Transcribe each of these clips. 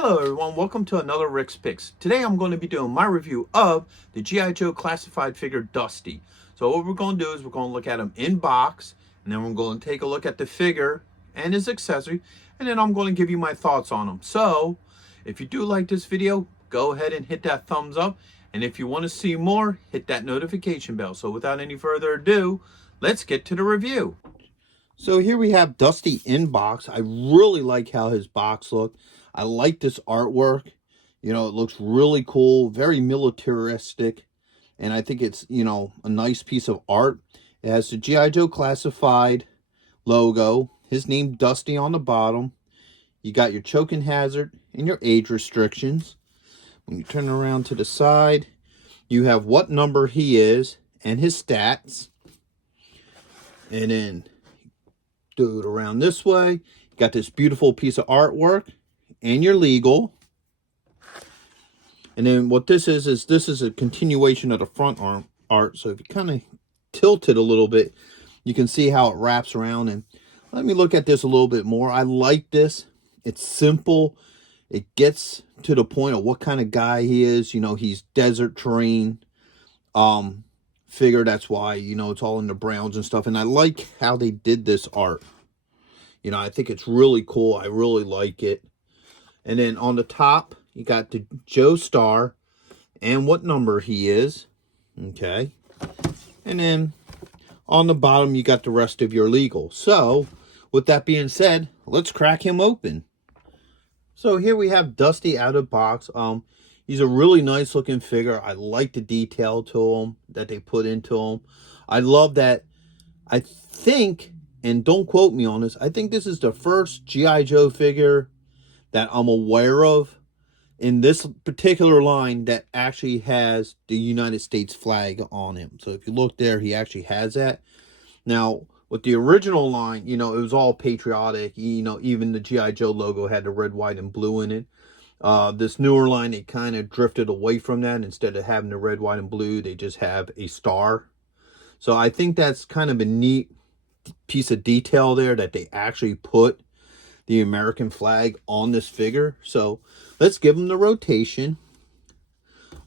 Hello everyone, welcome to another Rick's Picks. Today I'm going to be doing my review of the G.I. Joe classified figure Dusty. So what we're going to do is we're going to look at him in box, and then we're going to take a look at the figure and his accessory, and then I'm going to give you my thoughts on him. So if you do like this video, go ahead and hit that thumbs up, and if you want to see more, hit that notification bell. So without any further ado, let's get to the review. So here we have Dusty in box. I really like how his box looked. I like this artwork. You know, it looks really cool, very militaristic. And I think it's, you know, a nice piece of art. It has the G.I. Joe classified logo. His name Dusty on the bottom. You got your choking hazard and your age restrictions. When you turn around to the side, you have what number he is and his stats. And then do it around this way. You got this beautiful piece of artwork and your legal. And then what this is this is a continuation of the front arm art. So if you kind of tilt it a little bit, you can see how it wraps around. And let me look at this a little bit more. I like this. It's simple. It gets to the point of what kind of guy he is. You know, he's desert terrain figure. That's why, you know, it's all in the browns and stuff. And I like how they did this art. You know, I think it's really cool. I really like it. And then on the top, you got the Joe Star and what number he is. Okay. And then on the bottom, you got the rest of your legal. So, with that being said, let's crack him open. So here we have Dusty out of box. He's a really nice looking figure. I like the detail to him that they put into him. I love that. I think, and don't quote me on this, I think this is the first G.I. Joe figure that I'm aware of in this particular line that actually has the United States flag on him. So if you look there, he actually has that. Now, with the original line, you know, it was all patriotic. You know, even the G.I. Joe logo had the red, white, and blue in it. This newer line, it kind of drifted away from that. Instead of having the red, white, and blue, they just have a star. So I think that's kind of a neat piece of detail there that they actually put the American flag on this figure. So let's give him the rotation.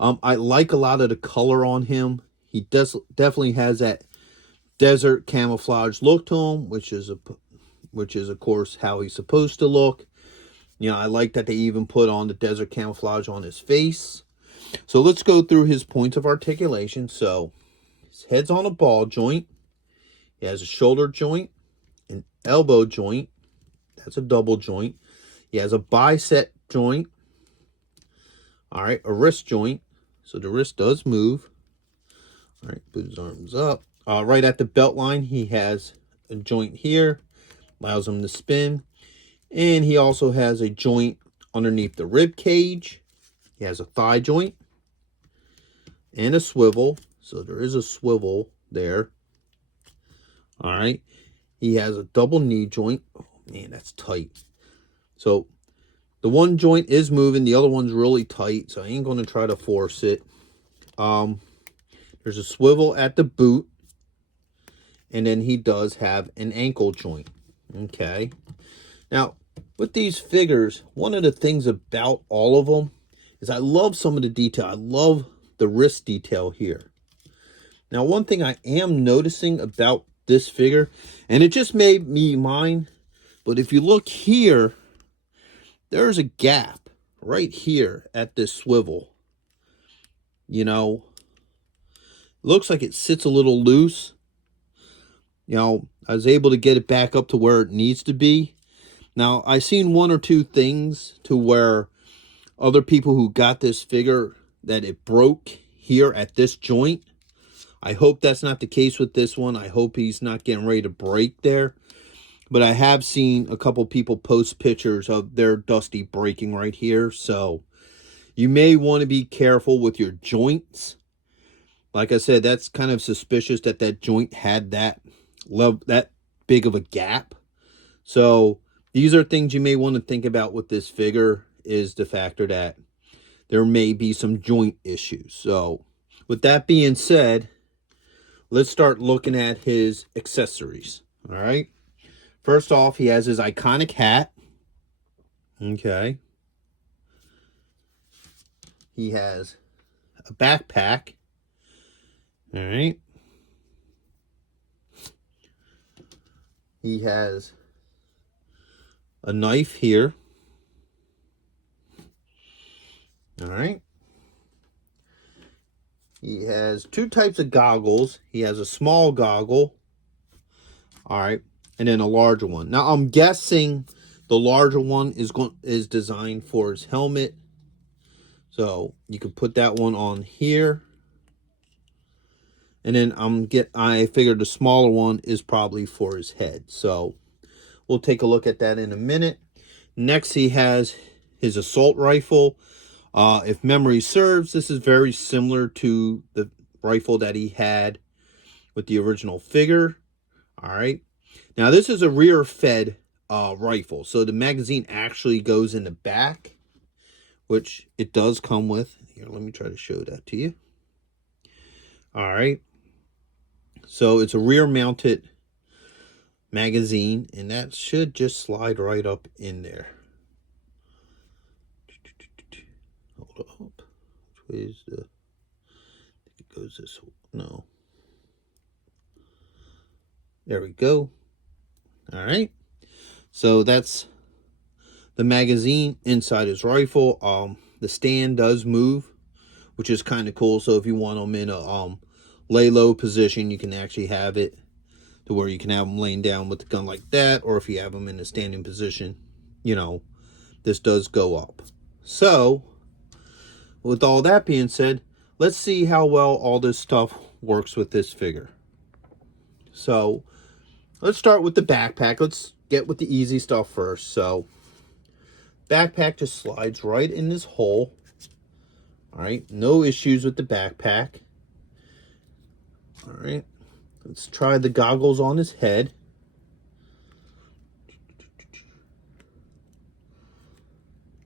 I like a lot of the color on him. He definitely has that desert camouflage look to him, which is of course how he's supposed to look. You know, I like that they even put on the desert camouflage on his face. So let's go through his points of articulation. So his head's on a ball joint. He has a shoulder joint, an elbow joint. That's a double joint. He has a bicep joint. All right, a wrist joint. So the wrist does move. All right, put his arms up. Right at the belt line, he has a joint here. Allows him to spin. And he also has a joint underneath the rib cage. He has a thigh joint. And a swivel. So there is a swivel there. All right. He has a double knee joint. Oh, man, that's tight. So the one joint is moving. The other one's really tight. So I ain't going to try to force it. There's a swivel at the boot. And then he does have an ankle joint. Okay. Now, with these figures, one of the things about all of them is I love some of the detail. I love the wrist detail here. Now, one thing I am noticing about this figure, and it just made me mine, but if you look here, there's a gap right here at this swivel. You know, looks like it sits a little loose. You know, I was able to get it back up to where it needs to be. Now, I've seen one or two things to where other people who got this figure that it broke here at this joint. I hope that's not the case with this one. I hope he's not getting ready to break there. But I have seen a couple people post pictures of their Dusty breaking right here. So you may want to be careful with your joints. Like I said, that's kind of suspicious that that joint had that big of a gap. So these are things you may want to think about with this figure, is the factor that there may be some joint issues. So with that being said, let's start looking at his accessories. All right. First off, he has his iconic hat. Okay. he has a backpack. All right. He has a knife here. All right. He has two types of goggles. He has a small goggle. All right. And then a larger one. Now, I'm guessing the larger one is designed for his helmet. So you can put that one on here. And then I figured the smaller one is probably for his head. So we'll take a look at that in a minute. Next, he has his assault rifle. If memory serves, this is very similar to the rifle that he had with the original figure. All right. Now, this is a rear-fed rifle. So the magazine actually goes in the back, which it does come with. Here, let me try to show that to you. All right. So it's a rear-mounted magazine, and that should just slide right up in there. Hold up. Which way is the... I think it goes this way. No. There we go. All right. So that's the magazine inside his rifle. The stand does move, which is kind of cool. So if you want them in a lay low position, you can actually have it to where you can have them laying down with the gun like that, or if you have them in a standing position, you know, this does go up. So with all that being said, let's see how well all this stuff works with this figure. So let's start with the backpack. Let's get with the easy stuff first. So backpack just slides right in this hole. All right, no issues with the backpack. All right, let's try the goggles on his head.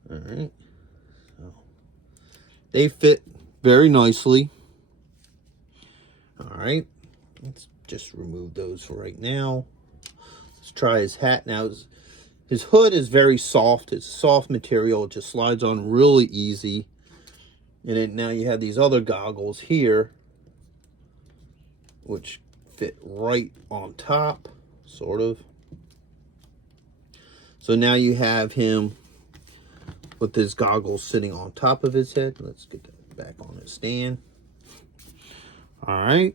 All right, so they fit very nicely. All right, let's just remove those for right now. Let's try his hat now. His hood is very soft. It's soft material. It just slides on really easy. And then now you have these other goggles here, which fit right on top, sort of. So now you have him with his goggles sitting on top of his head. Let's get that back on his stand. All right.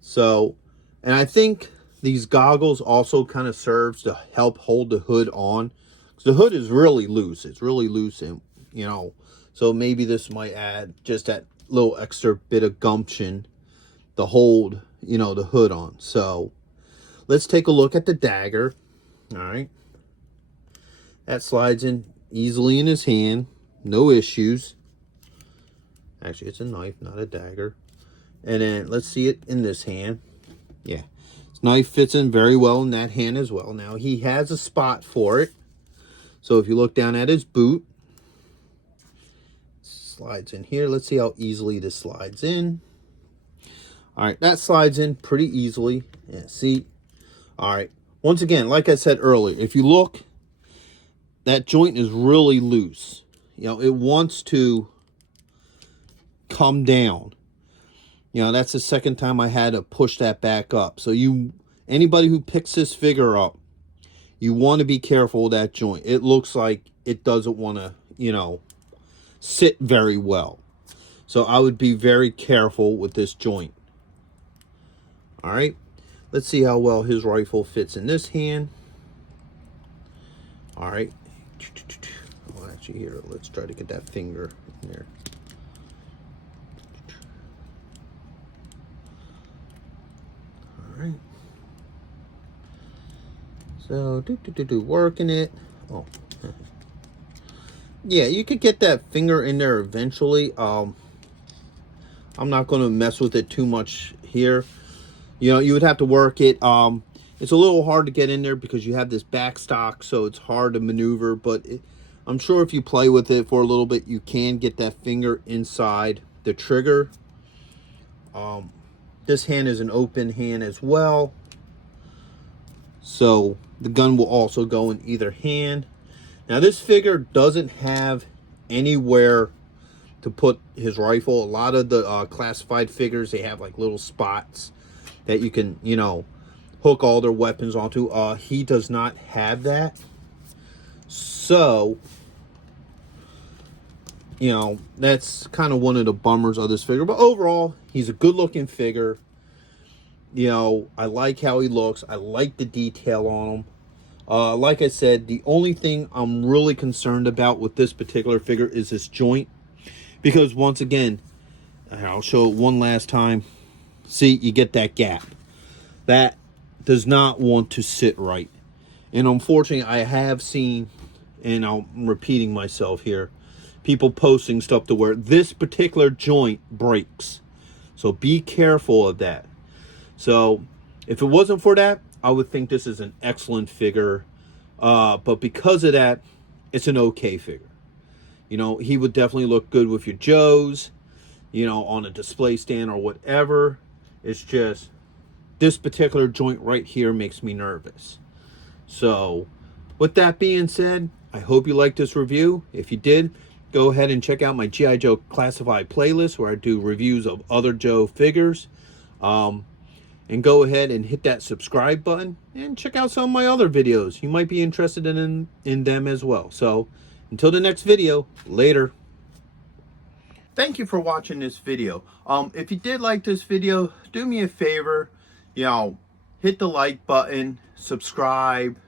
So, and I think these goggles also kind of serves to help hold the hood on. The hood is really loose. It's really loose, and you know, so maybe this might add just that little extra bit of gumption to hold, you know, the hood on. So let's take a look at the dagger. All right. That slides in easily in his hand. No issues. Actually, it's a knife, not a dagger. And then let's see it in this hand. Yeah. This knife fits in very well in that hand as well. Now, he has a spot for it. So if you look down at his boot, slides in here. Let's see how easily this slides in. All right, that slides in pretty easily. Yeah, see? All right. Once again, like I said earlier, if you look, that joint is really loose. You know, it wants to come down. You know, that's the second time I had to push that back up. So anybody who picks this figure up, you want to be careful with that joint. It looks like it doesn't want to, you know, sit very well. So I would be very careful with this joint. All right, let's see how well his rifle fits in this hand. All right. Well, actually, here, let's try to get that finger in there. All right. So, working it. Oh. Yeah, you could get that finger in there eventually. I'm not going to mess with it too much here. You know, you would have to work it. It's a little hard to get in there because you have this backstock, so it's hard to maneuver. But I'm sure if you play with it for a little bit, you can get that finger inside the trigger. This hand is an open hand as well. So the gun will also go in either hand. Now this figure doesn't have anywhere to put his rifle. A lot of the classified figures, they have like little spots that you can, you know, hook all their weapons onto. He does not have that. So, you know, that's kind of one of the bummers of this figure. But overall, he's a good looking figure. You know, I like how he looks. I like the detail on him. Like I said, the only thing I'm really concerned about with this particular figure is this joint. Because once again, I'll show it one last time. See, you get that gap. That does not want to sit right. And unfortunately, I have seen, and I'm repeating myself here, people posting stuff to where this particular joint breaks. So be careful of that. So if it wasn't for that, I would think this is an excellent figure. But because of that, it's an okay figure. You know, he would definitely look good with your Joes, you know, on a display stand or whatever. It's just this particular joint right here makes me nervous. So with that being said, I hope you liked this review. If you did, go ahead and check out my G.I. Joe Classified playlist where I do reviews of other Joe figures. And go ahead and hit that subscribe button and check out some of my other videos. You might be interested in them as well. So until the next video, later. Thank you for watching this video. If you did like this video, do me a favor, you know, hit the like button, subscribe,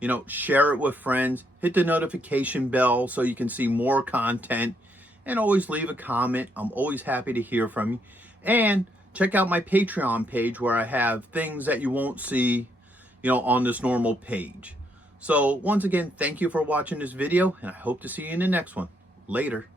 you know, share it with friends, hit the notification bell so you can see more content, and always leave a comment. I'm always happy to hear from you. And check out my Patreon page where I have things that you won't see, you know, on this normal page. So once again, thank you for watching this video, and I hope to see you in the next one. Later.